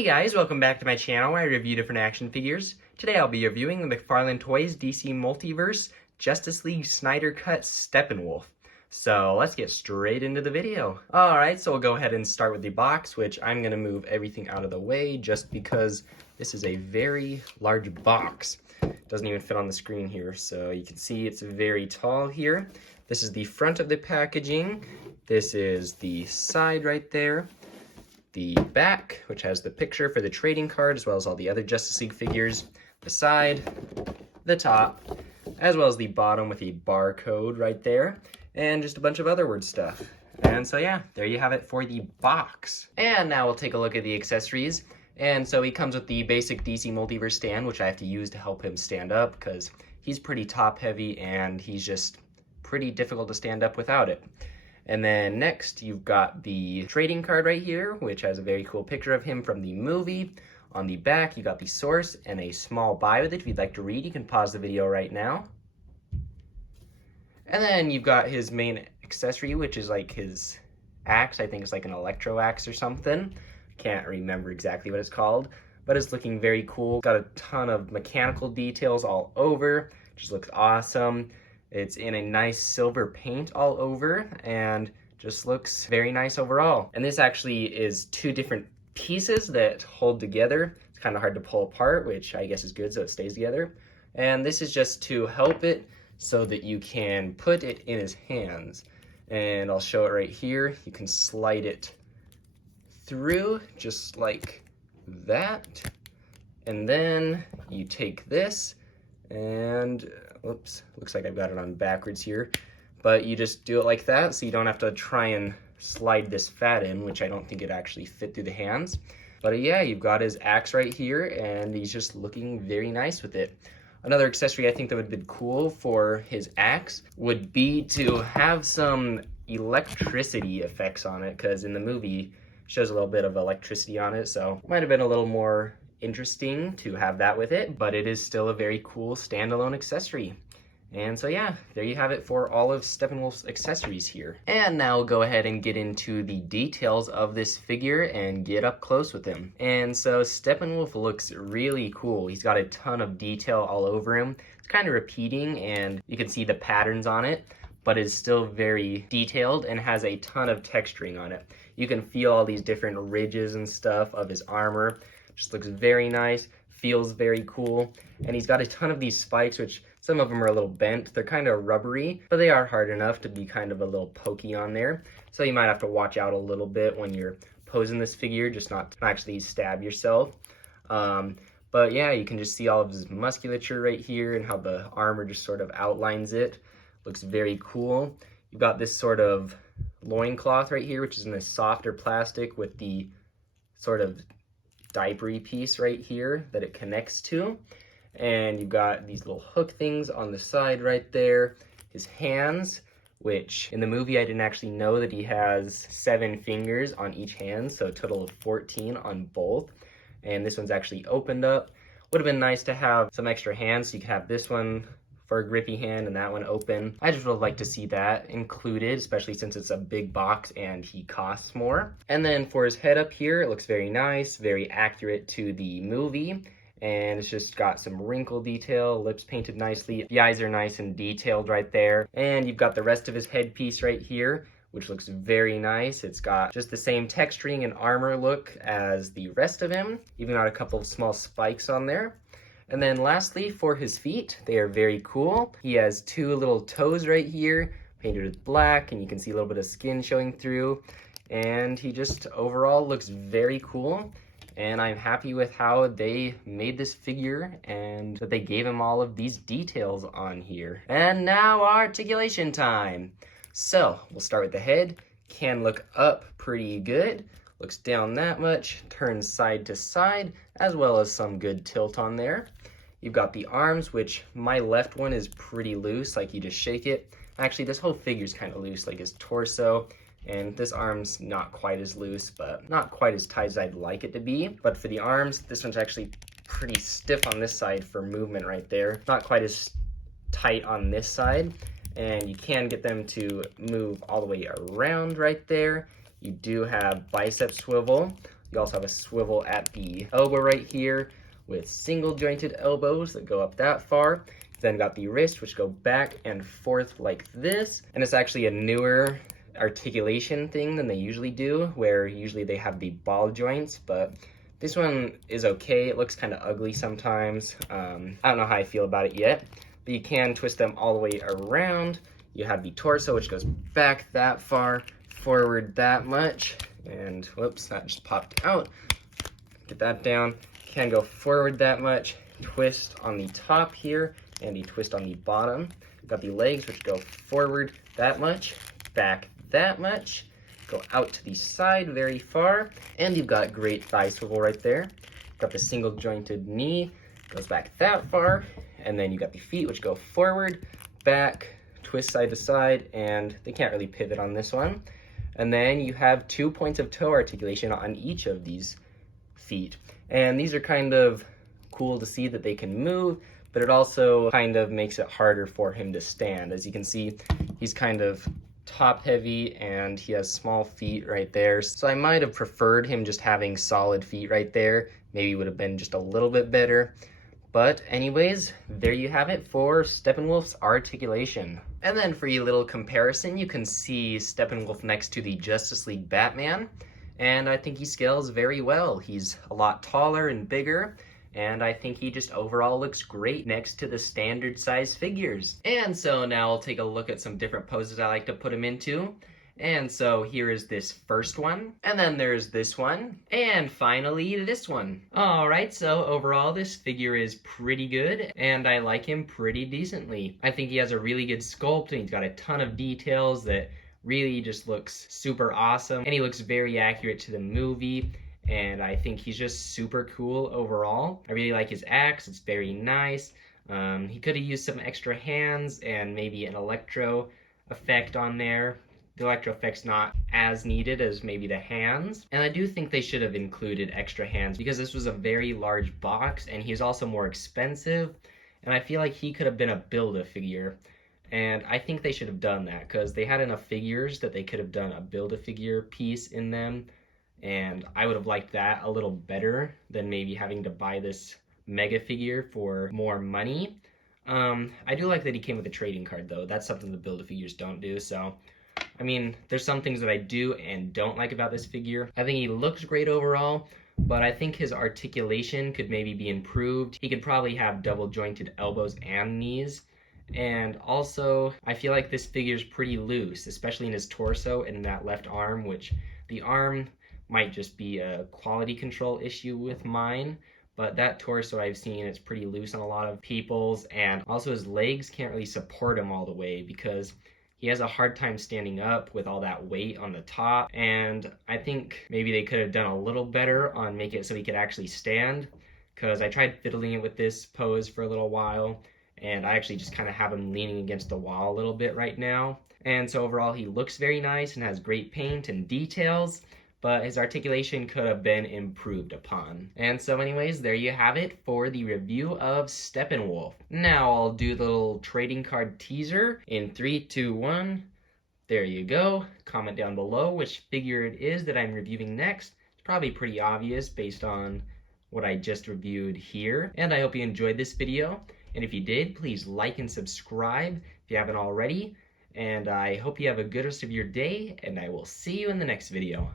Hey guys, welcome back to my channel where I review different action figures. Today I'll be reviewing the Mcfarlane Toys DC Multiverse Justice League Snyder Cut Steppenwolf. So let's get straight into the video. Alright, so we'll go ahead and start with the box, which I'm going to move everything out of the way just because this is a very large box. It doesn't even fit on the screen here, so you can see it's very tall here. This is the front of the packaging. This is the side right there. The back, which has the picture for the trading card, as well as all the other Justice League figures, the side, the top, as well as the bottom with a barcode right there, and just a bunch of other word stuff. And so yeah, there you have it for the box. And now we'll take a look at the accessories. And so he comes with the basic DC Multiverse stand, which I have to use to help him stand up, because he's pretty top heavy and he's just pretty difficult to stand up without it. And then next, you've got the trading card right here, which has a very cool picture of him from the movie. On the back, you got the source and a small bio with it. If you'd like to read, you can pause the video right now. And then you've got his main accessory, which is like his axe. I think it's like an electro axe or something. Can't remember exactly what it's called, but it's looking very cool. Got a ton of mechanical details all over. Just looks awesome. It's in a nice silver paint all over and just looks very nice overall. And this actually is two different pieces that hold together. It's kind of hard to pull apart, which I guess is good so it stays together. And this is just to help it so that you can put it in his hands. And I'll show it right here. You can slide it through just like that. And then you take this and whoops, looks like I've got it on backwards here, but you just do it like that so you don't have to try and slide this fat in, which I don't think it actually fit through the hands. But yeah, you've got his axe right here and he's just looking very nice with it. Another accessory I think that would have been cool for his axe would be to have some electricity effects on it, because in the movie it shows a little bit of electricity on it, so it might have been a little more interesting to have that with it, but it is still a very cool standalone accessory. And so yeah, there you have it for all of Steppenwolf's accessories here. And now we'll go ahead and get into the details of this figure and get up close with him. And so Steppenwolf looks really cool. He's got a ton of detail all over him. It's kind of repeating and you can see the patterns on it, but is still very detailed and has a ton of texturing on it. You can feel all these different ridges and stuff of his armor. Just looks very nice, feels very cool, and he's got a ton of these spikes, which some of them are a little bent. They're kind of rubbery, but they are hard enough to be kind of a little pokey on there. So you might have to watch out a little bit when you're posing this figure, just not to actually stab yourself. But yeah, you can just see all of his musculature right here and how the armor just sort of outlines it. Looks very cool. You've got this sort of loincloth right here, which is in a softer plastic with the sort of diapery piece right here that it connects to. And you've got these little hook things on the side right there. His hands, which in the movie I didn't actually know that he has 7 fingers on each hand, so a total of 14 on both. And this one's actually opened up. Would have been nice to have some extra hands, so you could have this one for a grippy hand and that one open. I just would like to see that included, especially since it's a big box and he costs more. And then for his head up here, it looks very nice, very accurate to the movie. And it's just got some wrinkle detail, lips painted nicely. The eyes are nice and detailed right there. And you've got the rest of his headpiece right here, which looks very nice. It's got just the same texturing and armor look as the rest of him. Even got a couple of small spikes on there. And then lastly, for his feet, they are very cool. He has 2 little toes right here, painted with black, and you can see a little bit of skin showing through. And he just overall looks very cool. And I'm happy with how they made this figure and that they gave him all of these details on here. And now articulation time. So we'll start with the head. Can look up pretty good. Looks down that much, turns side to side, as well as some good tilt on there. You've got the arms, which my left one is pretty loose, like you just shake it. Actually, this whole figure's kind of loose, like his torso, and this arm's not quite as loose, but not quite as tight as I'd like it to be. But for the arms, this one's actually pretty stiff on this side for movement right there. Not quite as tight on this side, and you can get them to move all the way around right there. You do have bicep swivel, You also have a swivel at the elbow right here with single jointed elbows that go up that far. Then got the wrist, which go back and forth like this. And it's actually a newer articulation thing than they usually do, where usually they have the ball joints, but this one is okay. It looks kind of ugly sometimes. I don't know how I feel about it yet, but you can twist them all the way around. You have the torso, which goes back that far, forward that much, and whoops, that just popped out. Get that down. Can go forward that much, twist on the top here, and a twist on the bottom. Got the legs, which go forward that much, back that much, go out to the side very far, and you've got great thigh swivel right there. Got the single jointed knee, goes back that far, and then you got the feet, which go forward, back, twist side to side, and they can't really pivot on this one. And then you have 2 points of toe articulation on each of these feet. And these are kind of cool to see that they can move, but it also kind of makes it harder for him to stand. As you can see, he's kind of top heavy and he has small feet right there. So I might have preferred him just having solid feet right there. Maybe would have been just a little bit better. But anyways, there you have it for Steppenwolf's articulation. And then for your little comparison, you can see Steppenwolf next to the Justice League Batman. And I think he scales very well. He's a lot taller and bigger. And I think he just overall looks great next to the standard size figures. And so now I'll take a look at some different poses I like to put him into. And so here is this first one, and then there's this one, and finally this one. Alright, so overall this figure is pretty good, and I like him pretty decently. I think he has a really good sculpt, and he's got a ton of details that really just looks super awesome, and he looks very accurate to the movie. And I think he's just super cool overall. I really like his axe, it's very nice. He could have used some extra hands and maybe an electro effect on there. The electro effect's not as needed as maybe the hands. And I do think they should have included extra hands because this was a very large box and he's also more expensive. And I feel like he could have been a Build-A-Figure. And I think they should have done that because they had enough figures that they could have done a Build-A-Figure piece in them. And I would have liked that a little better than maybe having to buy this mega figure for more money. I do like that he came with a trading card though. That's something the Build-A-Figures don't do. So, I mean, there's some things that I do and don't like about this figure. I think he looks great overall, but I think his articulation could maybe be improved. He could probably have double jointed elbows and knees. And also, I feel like this figure is pretty loose, especially in his torso and in that left arm, which the arm might just be a quality control issue with mine, but that torso I've seen, it's pretty loose on a lot of people's, and also his legs can't really support him all the way because he has a hard time standing up with all that weight on the top, and I think maybe they could have done a little better on making it so he could actually stand, because I tried fiddling it with this pose for a little while, and I actually just kind of have him leaning against the wall a little bit right now. And so overall he looks very nice and has great paint and details, but his articulation could have been improved upon. And so anyways, there you have it for the review of Steppenwolf. Now I'll do the little trading card teaser in 3, 2, 1. There you go. Comment down below which figure it is that I'm reviewing next. It's probably pretty obvious based on what I just reviewed here. And I hope you enjoyed this video. And if you did, please like and subscribe if you haven't already. And I hope you have a good rest of your day, and I will see you in the next video.